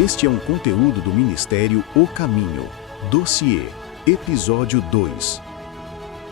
Este é um conteúdo do Ministério O Caminho, Dossiê, Episódio 2.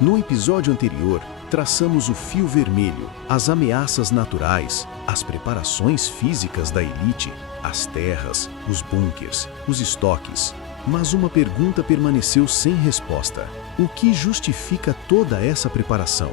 No episódio anterior, traçamos o fio vermelho, as ameaças naturais, as preparações físicas da elite, as terras, os bunkers, os estoques. Mas uma pergunta permaneceu sem resposta: o que justifica toda essa preparação?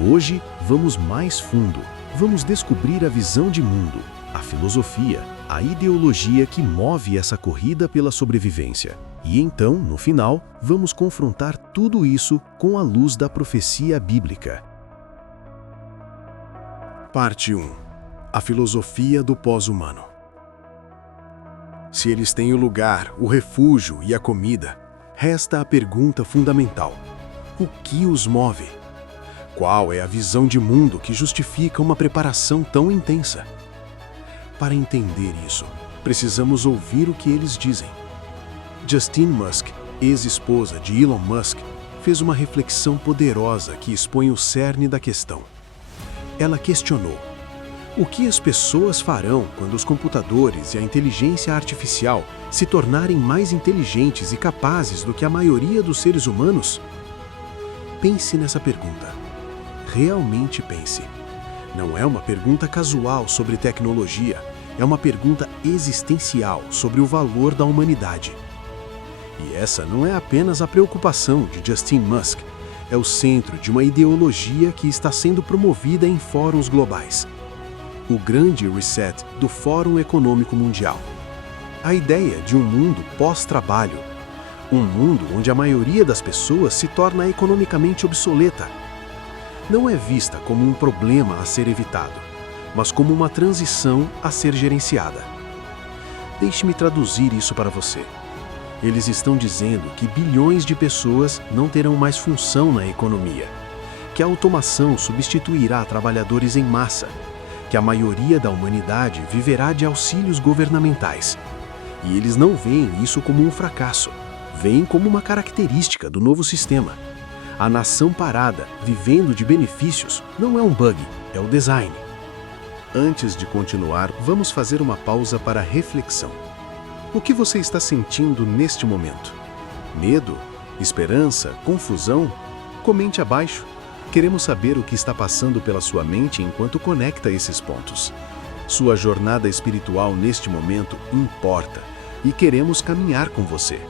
Hoje, vamos mais fundo. Vamos descobrir a visão de mundo, a filosofia, a ideologia que move essa corrida pela sobrevivência. E então, no final, vamos confrontar tudo isso com a luz da profecia bíblica. Parte 1. A filosofia do pós-humano. Se eles têm o lugar, o refúgio e a comida, resta a pergunta fundamental: o que os move? Qual é a visão de mundo que justifica uma preparação tão intensa? Para entender isso, precisamos ouvir o que eles dizem. Justine Musk, ex-esposa de Elon Musk, fez uma reflexão poderosa que expõe o cerne da questão. Ela questionou: o que as pessoas farão quando os computadores e a inteligência artificial se tornarem mais inteligentes e capazes do que a maioria dos seres humanos? Pense nessa pergunta. Realmente pense. Não é uma pergunta casual sobre tecnologia, é uma pergunta existencial sobre o valor da humanidade. E essa não é apenas a preocupação de Justine Musk, é o centro de uma ideologia que está sendo promovida em fóruns globais. O grande reset do Fórum Econômico Mundial. A ideia de um mundo pós-trabalho. Um mundo onde a maioria das pessoas se torna economicamente obsoleta. Não é vista como um problema a ser evitado, mas como uma transição a ser gerenciada. Deixe-me traduzir isso para você. Eles estão dizendo que bilhões de pessoas não terão mais função na economia, que a automação substituirá trabalhadores em massa, que a maioria da humanidade viverá de auxílios governamentais. E eles não veem isso como um fracasso, veem como uma característica do novo sistema. A nação parada, vivendo de benefícios, não é um bug, é o design. Antes de continuar, vamos fazer uma pausa para reflexão. O que você está sentindo neste momento? Medo? Esperança? Confusão? Comente abaixo. Queremos saber o que está passando pela sua mente enquanto conecta esses pontos. Sua jornada espiritual neste momento importa e queremos caminhar com você.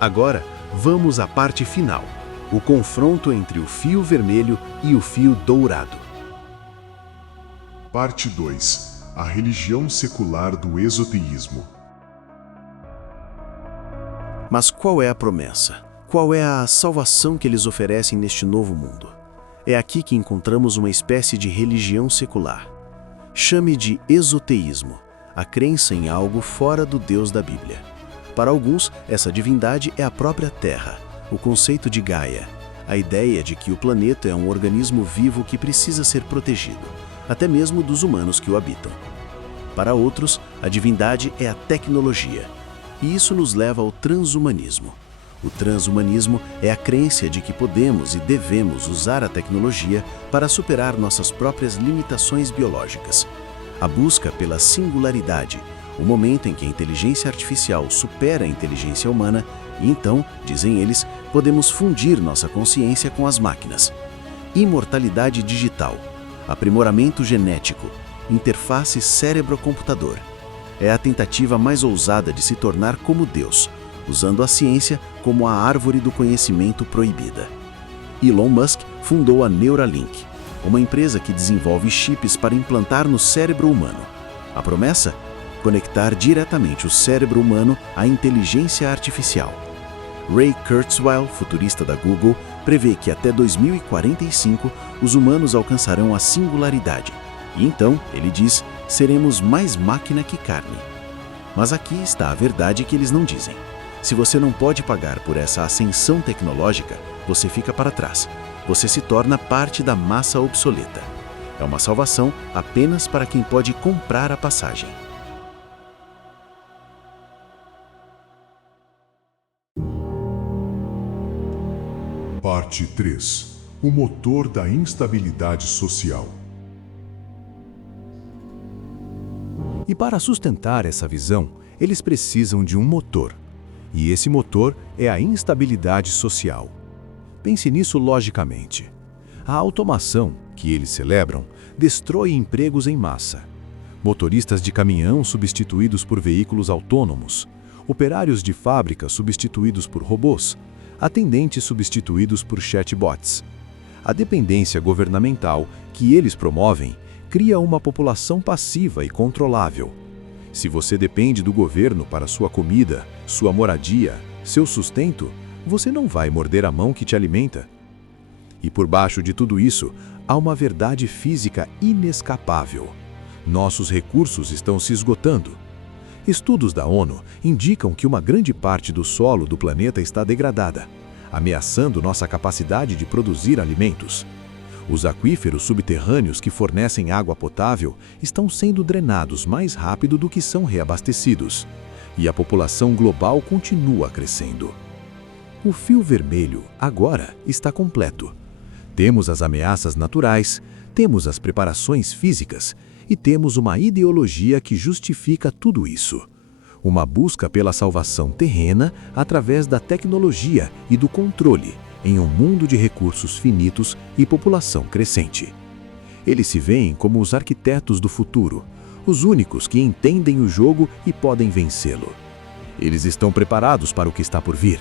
Agora, vamos à parte final. O confronto entre o fio vermelho e o fio dourado. Parte 2. A religião secular do esoteísmo. Mas qual é a promessa? Qual é a salvação que eles oferecem neste novo mundo? É aqui que encontramos uma espécie de religião secular. Chame de esoteísmo, a crença em algo fora do Deus da Bíblia. Para alguns, essa divindade é a própria Terra, o conceito de Gaia, a ideia de que o planeta é um organismo vivo que precisa ser protegido, até mesmo dos humanos que o habitam. Para outros, a divindade é a tecnologia, e isso nos leva ao transhumanismo. O transhumanismo é a crença de que podemos e devemos usar a tecnologia para superar nossas próprias limitações biológicas. A busca pela singularidade, o momento em que a inteligência artificial supera a inteligência humana, e então, dizem eles, podemos fundir nossa consciência com as máquinas. Imortalidade digital, aprimoramento genético, interface cérebro-computador. É a tentativa mais ousada de se tornar como Deus, usando a ciência como a árvore do conhecimento proibida. Elon Musk fundou a Neuralink, uma empresa que desenvolve chips para implantar no cérebro humano. A promessa? Conectar diretamente o cérebro humano à inteligência artificial. Ray Kurzweil, futurista da Google, prevê que até 2045 os humanos alcançarão a singularidade. E então, ele diz, seremos mais máquina que carne. Mas aqui está a verdade que eles não dizem. Se você não pode pagar por essa ascensão tecnológica, você fica para trás. Você se torna parte da massa obsoleta. É uma salvação apenas para quem pode comprar a passagem. Parte 3. O motor da instabilidade social. E para sustentar essa visão, eles precisam de um motor. E esse motor é a instabilidade social. Pense nisso logicamente. A automação, que eles celebram, destrói empregos em massa. Motoristas de caminhão substituídos por veículos autônomos, operários de fábrica substituídos por robôs, atendentes substituídos por chatbots. A dependência governamental que eles promovem cria uma população passiva e controlável. Se você depende do governo para sua comida, sua moradia, seu sustento, você não vai morder a mão que te alimenta. E por baixo de tudo isso, há uma verdade física inescapável. Nossos recursos estão se esgotando. Estudos da ONU indicam que uma grande parte do solo do planeta está degradada, ameaçando nossa capacidade de produzir alimentos. Os aquíferos subterrâneos que fornecem água potável estão sendo drenados mais rápido do que são reabastecidos, e a população global continua crescendo. O fio vermelho, agora, está completo. Temos as ameaças naturais, temos as preparações físicas e temos uma ideologia que justifica tudo isso. Uma busca pela salvação terrena através da tecnologia e do controle em um mundo de recursos finitos e população crescente. Eles se veem como os arquitetos do futuro, os únicos que entendem o jogo e podem vencê-lo. Eles estão preparados para o que está por vir.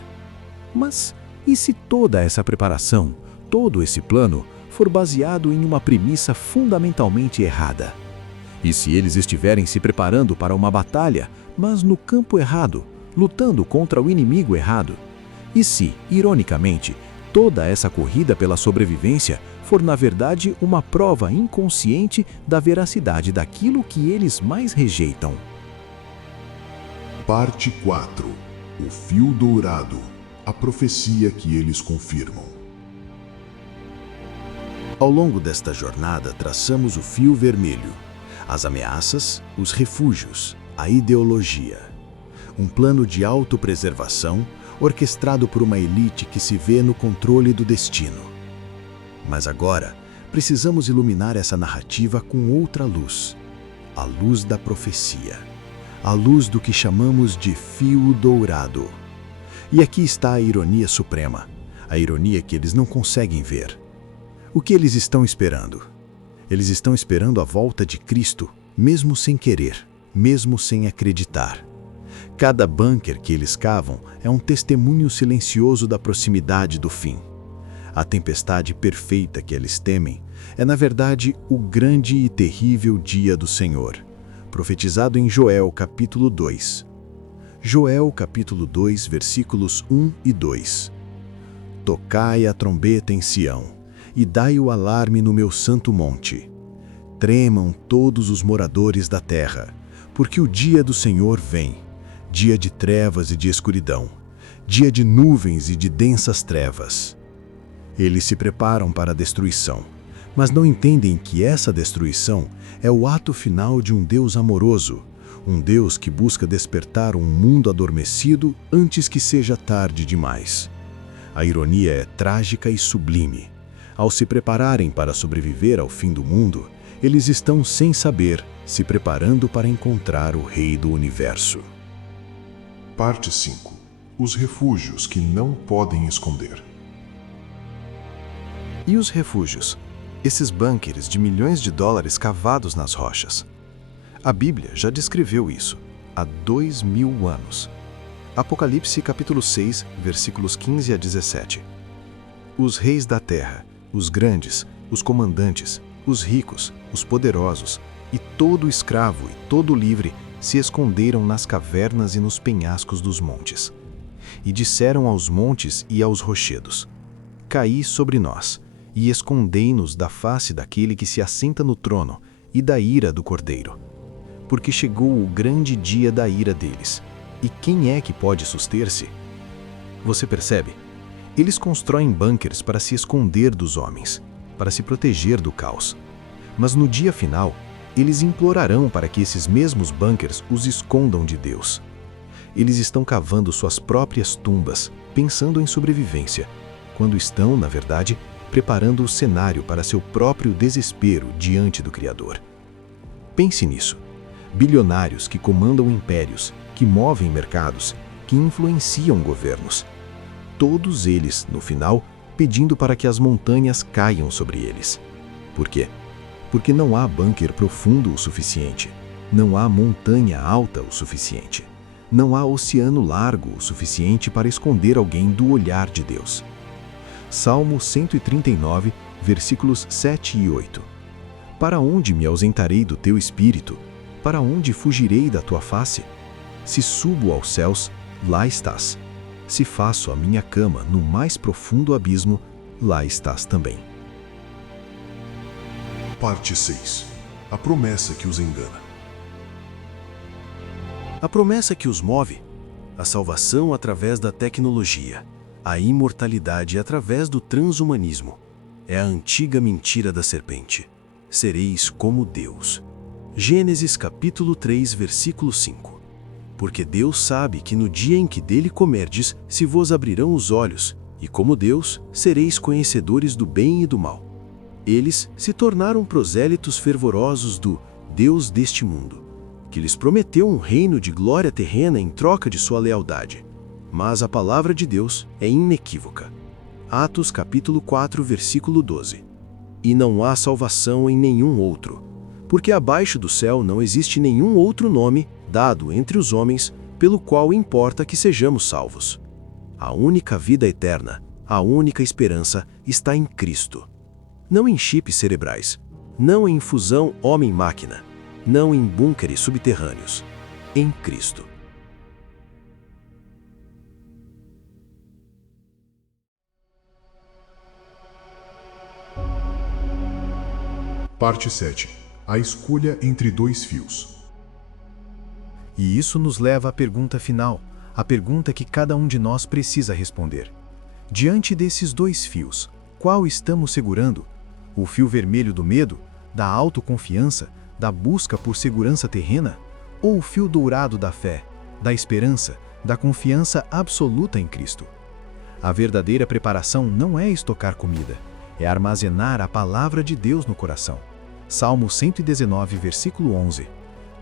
Mas e se toda essa preparação, todo esse plano, for baseado em uma premissa fundamentalmente errada? E se eles estiverem se preparando para uma batalha, mas no campo errado, lutando contra o inimigo errado? E se, ironicamente, toda essa corrida pela sobrevivência for na verdade uma prova inconsciente da veracidade daquilo que eles mais rejeitam? Parte 4. O fio dourado. A profecia que eles confirmam. Ao longo desta jornada, traçamos o fio vermelho, as ameaças, os refúgios, a ideologia. Um plano de autopreservação orquestrado por uma elite que se vê no controle do destino. Mas agora, precisamos iluminar essa narrativa com outra luz, a luz da profecia, a luz do que chamamos de fio dourado. E aqui está a ironia suprema, a ironia que eles não conseguem ver. O que eles estão esperando? Eles estão esperando a volta de Cristo, mesmo sem querer, mesmo sem acreditar. Cada bunker que eles cavam é um testemunho silencioso da proximidade do fim. A tempestade perfeita que eles temem é, na verdade, o grande e terrível dia do Senhor, profetizado em Joel capítulo 2. Joel capítulo 2, versículos 1 e 2. Tocai a trombeta em Sião, e dai o alarme no meu santo monte. Tremam todos os moradores da terra, porque o dia do Senhor vem, dia de trevas e de escuridão, dia de nuvens e de densas trevas. Eles se preparam para a destruição, mas não entendem que essa destruição é o ato final de um Deus amoroso, um Deus que busca despertar um mundo adormecido antes que seja tarde demais. A ironia é trágica e sublime. Ao se prepararem para sobreviver ao fim do mundo, eles estão, sem saber, se preparando para encontrar o Rei do Universo. Parte 5. Os refúgios que não podem esconder. E os refúgios? Esses bunkers de milhões de dólares cavados nas rochas. A Bíblia já descreveu isso há 2000 anos. Apocalipse capítulo 6, versículos 15 a 17. Os reis da terra, os grandes, os comandantes, os ricos, os poderosos, e todo escravo e todo livre se esconderam nas cavernas e nos penhascos dos montes. E disseram aos montes e aos rochedos: Caí sobre nós, e escondei-nos da face daquele que se assenta no trono e da ira do Cordeiro. Porque chegou o grande dia da ira deles. E quem é que pode suster-se? Você percebe? Eles constroem bunkers para se esconder dos homens, para se proteger do caos. Mas no dia final, eles implorarão para que esses mesmos bunkers os escondam de Deus. Eles estão cavando suas próprias tumbas, pensando em sobrevivência, quando estão, na verdade, preparando o cenário para seu próprio desespero diante do Criador. Pense nisso. bilionários que comandam impérios, que movem mercados, que influenciam governos. Todos eles, no final, pedindo para que as montanhas caiam sobre eles. Por quê? Porque não há bunker profundo o suficiente, não há montanha alta o suficiente, não há oceano largo o suficiente para esconder alguém do olhar de Deus. Salmo 139, versículos 7 e 8. Para onde me ausentarei do teu espírito? Para onde fugirei da tua face? Se subo aos céus, lá estás. Se faço a minha cama no mais profundo abismo, lá estás também. Parte 6. A promessa que os engana. A promessa que os move, a salvação através da tecnologia, a imortalidade através do transhumanismo, é a antiga mentira da serpente. Sereis como Deus. Gênesis capítulo 3, versículo 5. Porque Deus sabe que no dia em que dele comerdes, se vos abrirão os olhos, e como Deus, sereis conhecedores do bem e do mal. Eles se tornaram prosélitos fervorosos do Deus deste mundo, que lhes prometeu um reino de glória terrena em troca de sua lealdade. Mas a palavra de Deus é inequívoca. Atos capítulo 4, versículo 12. E não há salvação em nenhum outro, porque abaixo do céu não existe nenhum outro nome dado entre os homens pelo qual importa que sejamos salvos. A única vida eterna, a única esperança está em Cristo. Não em chips cerebrais, não em fusão homem-máquina, não em búnkeres subterrâneos, em Cristo. Parte 7. A escolha entre dois fios. E isso nos leva à pergunta final, a pergunta que cada um de nós precisa responder. Diante desses dois fios, qual estamos segurando? O fio vermelho do medo, da autoconfiança, da busca por segurança terrena? Ou o fio dourado da fé, da esperança, da confiança absoluta em Cristo? A verdadeira preparação não é estocar comida, é armazenar a palavra de Deus no coração. Salmo 119, versículo 11.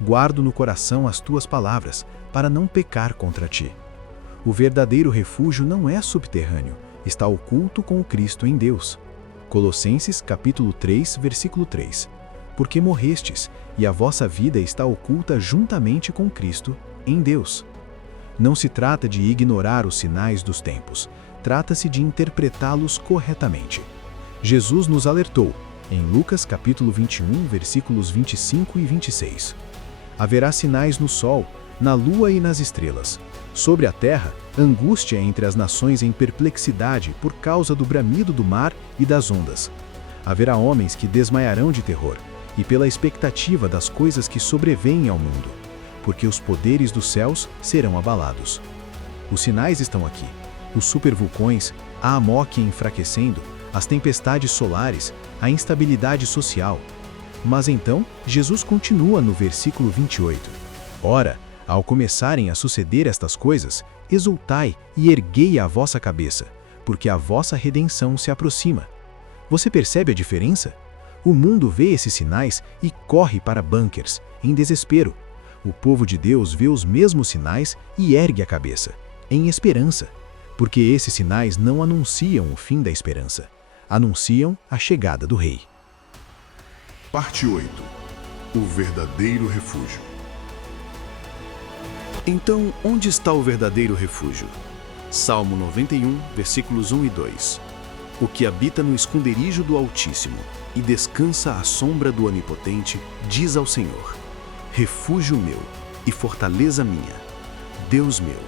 Guardo no coração as tuas palavras, para não pecar contra ti. O verdadeiro refúgio não é subterrâneo, está oculto com o Cristo em Deus. Colossenses capítulo 3, versículo 3. Porque morrestes, e a vossa vida está oculta juntamente com Cristo em Deus. Não se trata de ignorar os sinais dos tempos, trata-se de interpretá-los corretamente. Jesus nos alertou, em Lucas capítulo 21, versículos 25 e 26. Haverá sinais no sol, na lua e nas estrelas. Sobre a terra, angústia entre as nações em perplexidade por causa do bramido do mar e das ondas. Haverá homens que desmaiarão de terror, e pela expectativa das coisas que sobrevêm ao mundo, porque os poderes dos céus serão abalados. Os sinais estão aqui. Os supervulcões, a Amoque enfraquecendo, as tempestades solares, a instabilidade social. Mas então, Jesus continua no versículo 28. Ora, ao começarem a suceder estas coisas, exultai e erguei a vossa cabeça, porque a vossa redenção se aproxima. Você percebe a diferença? O mundo vê esses sinais e corre para bunkers, em desespero. O povo de Deus vê os mesmos sinais e ergue a cabeça, em esperança, porque esses sinais não anunciam o fim da esperança, anunciam a chegada do Rei. Parte 8. O verdadeiro refúgio. Então, onde está o verdadeiro refúgio? Salmo 91, versículos 1 e 2. O que habita no esconderijo do Altíssimo e descansa à sombra do Onipotente, diz ao Senhor: refúgio meu e fortaleza minha, Deus meu,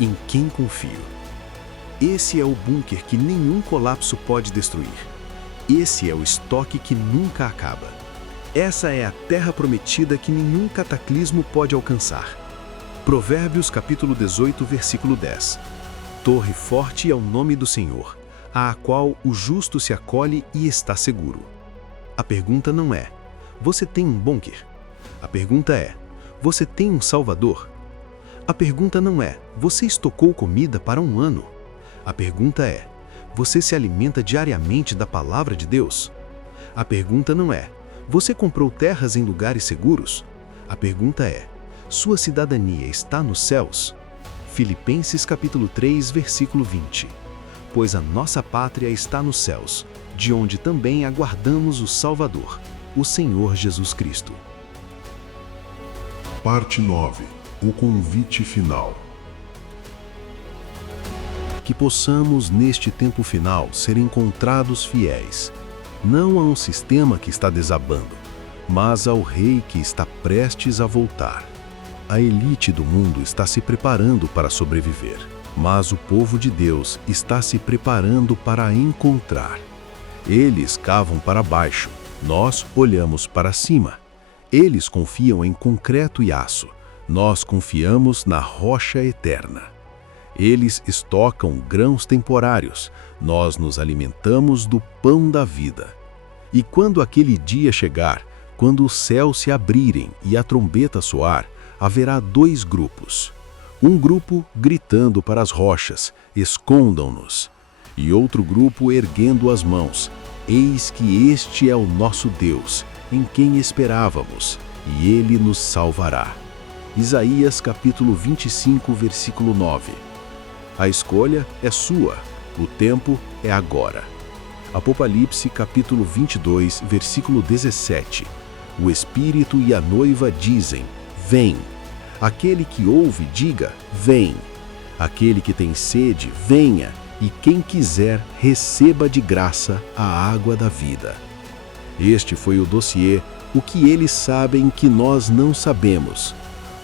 em quem confio. Esse é o bunker que nenhum colapso pode destruir. Esse é o estoque que nunca acaba. Essa é a terra prometida que nenhum cataclismo pode alcançar. Provérbios capítulo 18, versículo 10. Torre forte é o nome do Senhor, à qual o justo se acolhe e está seguro. A pergunta não é: você tem um bunker? A pergunta é: você tem um Salvador? A pergunta não é: você estocou comida para um ano? A pergunta é: você se alimenta diariamente da palavra de Deus? A pergunta não é: você comprou terras em lugares seguros? A pergunta é: sua cidadania está nos céus? Filipenses capítulo 3, versículo 20. Pois a nossa pátria está nos céus, de onde também aguardamos o Salvador, o Senhor Jesus Cristo. Parte 9. O convite final. Que possamos, neste tempo final, ser encontrados fiéis, não a um sistema que está desabando, mas ao Rei que está prestes a voltar. A elite do mundo está se preparando para sobreviver, mas o povo de Deus está se preparando para encontrar. Eles cavam para baixo, nós olhamos para cima. Eles confiam em concreto e aço, nós confiamos na rocha eterna. Eles estocam grãos temporários, nós nos alimentamos do pão da vida. E quando aquele dia chegar, quando os céus se abrirem e a trombeta soar, haverá dois grupos. Um grupo gritando para as rochas, escondam-nos. E outro grupo erguendo as mãos, eis que este é o nosso Deus, em quem esperávamos, e ele nos salvará. Isaías capítulo 25, versículo 9. A escolha é sua, o tempo é agora. Apocalipse capítulo 22, versículo 17. O Espírito e a noiva dizem: vem. Aquele que ouve, diga: vem. Aquele que tem sede, venha. E quem quiser, receba de graça a água da vida. Este foi o dossiê O que eles sabem que nós não sabemos.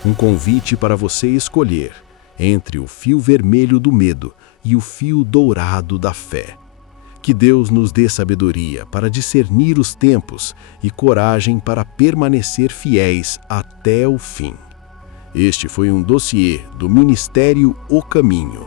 Um convite para você escolher entre o fio vermelho do medo e o fio dourado da fé. Que Deus nos dê sabedoria para discernir os tempos e coragem para permanecer fiéis até o fim. Este foi um dossiê do Ministério O Caminho.